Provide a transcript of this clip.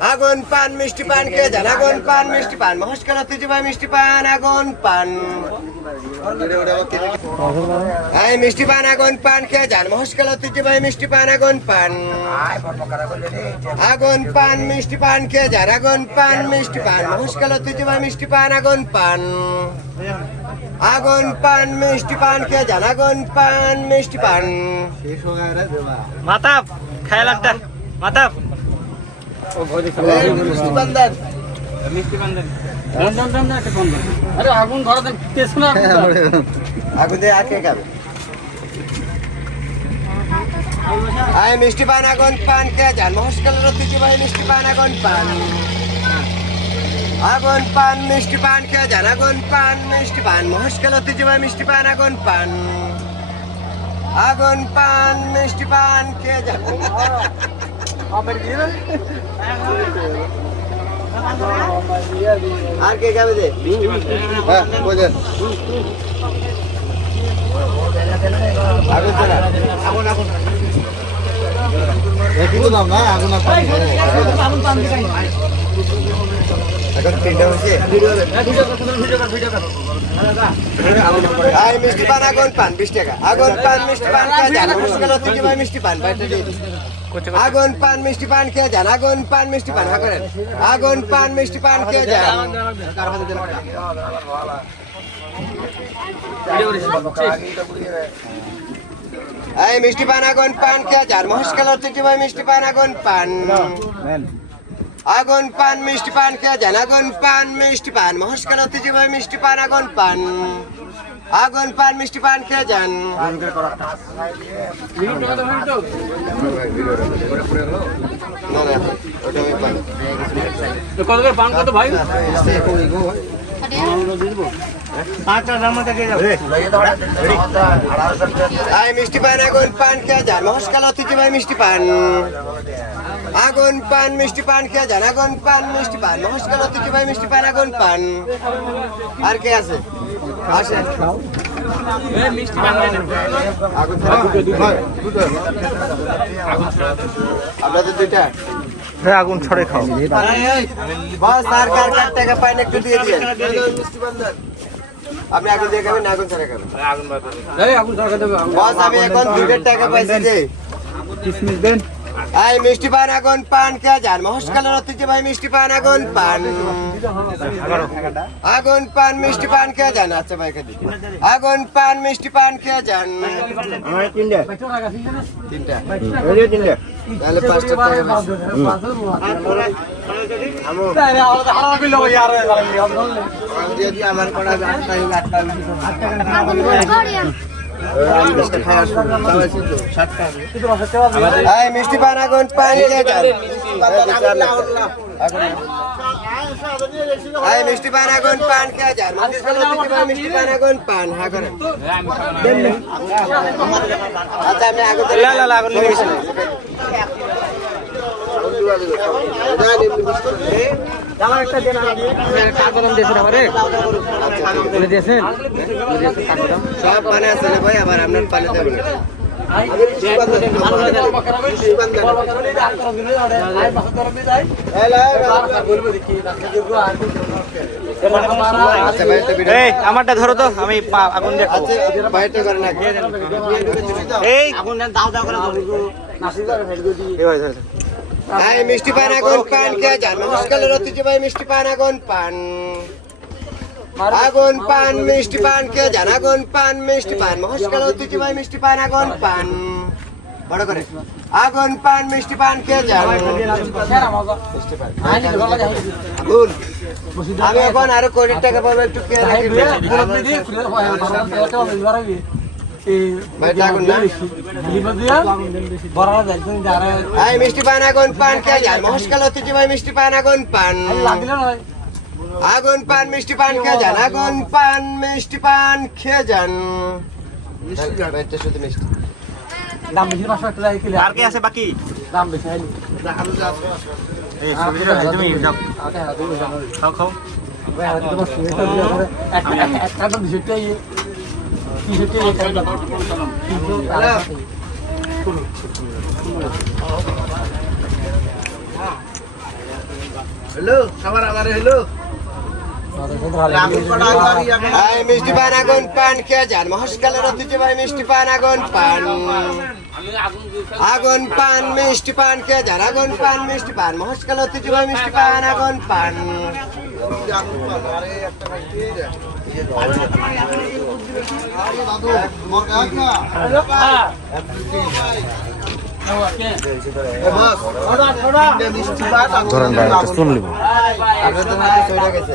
আগুন পান মিষ্টি পান খেয়ে যান আগুন পান মিষ্টি পান মহেশখাল ঐতিহ্যবাহী মিষ্টি পান আগুন পান এই মিষ্টি পান আগুন পান খেয়ে যান মহেশখাল ঐতিহ্যবাহী মিষ্টি পান আগুন পান আগুন পান মিষ্টি পান খেয়ে যান আগুন পান মিষ্টি পান মহেশখাল ঐতিহ্যবাহী মিষ্টি পান আগুন পান আগুন পান মিষ্টি পান খেয়ে যান আগুন পান মিষ্টি পান মাতাব খায়াল একটা মাতাব মিষ্টি পান দেন মিষ্টি বান্ধব আরে আগুন ধরাতে তেজ না আগুন দিয়ে আটকে খাবে আয় মিষ্টি পান আগুন পান খেয়ে যান মহেশখালের ঐতিহ্যবাহী মিষ্টি পান আগুন পান আগুন পান মিষ্টি পান খেয়ে যান আগুন পান মিষ্টি পান মহেশখাল ঐতিহ্যবাহী মিষ্টি পান আগুন পান আগুন পান মিষ্টি পান খেয়ে যান আর কে খাবে যে বোঝেন আগুন আগুন আগুন কিন্তু দাম না আগুন এখন তিনটা হচ্ছে মিষ্টি পান আগুন পান 20 টাকা আগুন পান মিষ্টি পান খেয়ে যান মহেশখাল ঐতিহ্যবাহী মিষ্টি পান আগুন পান মিষ্টি পান খেয়ে যান আগুন পান মিষ্টি পান করেন আগুন পান মিষ্টি পান খেয়ে যান এই মিষ্টি পান আগুন পান খেয়ে যান মহেশখাল ঐতিহ্যবাহী মিষ্টি পান আগুন পান আগুন পান মিষ্টি পান খেয়ে যান আগুন পান মিষ্টি পান মহেশখাল ঐতিহ্যবাহী মিষ্টি পান আগুন পান আগুন পান মিষ্টি পান খেয়ে যান পান কত ভাই মিষ্টি পান আগুন পান খেয়ে যান মহেশখাল ঐতিহ্যবাহী মিষ্টি পান আগুন পান মিষ্টি পান খেয়ে যান আগুন পান মিষ্টি পান মহেশখাল ঐতিহ্যবাহী মিষ্টি পান আগুন পান আর কে আছে আসেন আপনাদের দুইটা আগুন ছড়ে খাও বস আর কার কার টাকা পাইন একটু দিয়ে দিয়ে আপনি আগুন দিয়ে খাবেন না আগুন ছাড়া খাবেন বস আমি এখন 2 টাকা পাইছি যে কিসমিস দেন এই মিষ্টি পান আগুন পান খেয়ে যান মহেশখালের ঐতিহ্যবাহী মিষ্টি পান আগুন পান আগুন পান মিষ্টি পান খেয়ে যান আচ্ছা ভাই খাদি আগুন পান মিষ্টি পান খেয়ে যান আমার তিনটা তাহলে 5 টাকা আমার পড়া মিষ্টি পান আগুন পান মিষ্টি পান আগুন পান খেয়ে যান মিষ্টি পান আগুন পান হ্যাঁ করেন আচ্ছা আমি আগুন আমার একটা দেন কাগরম দিয়েছেন আমারে বলে দিয়েছেন সব পানে আছে না ভাই আবার আপনার পানে দেবেন আমারটা ধরো তো আমি আগুন দিয়ে বাইরে করে না এই আগুন দাও দাও করে মিষ্টি পান আগুন পান খেয়ে যান মহেশখালের ঐতিহ্যবাহী মিষ্টি পান আগুন পান আগুন পান মিষ্টি পান খেয়ে যান আগুন পান মিষ্টি পান মহেশখালের ঐতিহ্যবাহী মিষ্টি পান আগুন পান বড় করে আগুন পান মিষ্টি পান খেয়ে যান আমি এখন আরো 1 টাকা পাবো একটু খেয়ে মিষ্টি পান আগুন পান খেয়ে যান মহেশখাল ঐতিহ্যবাহী মিষ্টি পান আগুন পান আগুন পান মিষ্টি পান খেয়ে যান আগুন পান মিষ্টি পান খেয়ে যান শুধু মিষ্টি দাম বেশি আর কি আছে বাকি দাম বেশি খাও খাও এই মিষ্টি পান আগুন পান খেয়ে যান মহেশখালের ঐতিহ্যবাহী মিষ্টি পান আগুন পান আগুন পান মিষ্টি পান খেয়ে যান আগুন পান মিষ্টি পান মহেশখালের ঐতিহ্যবাহী মিষ্টি পান আগুন পান ধরেন ভাই একটা শুনলিব আগে তো না চলে গেছে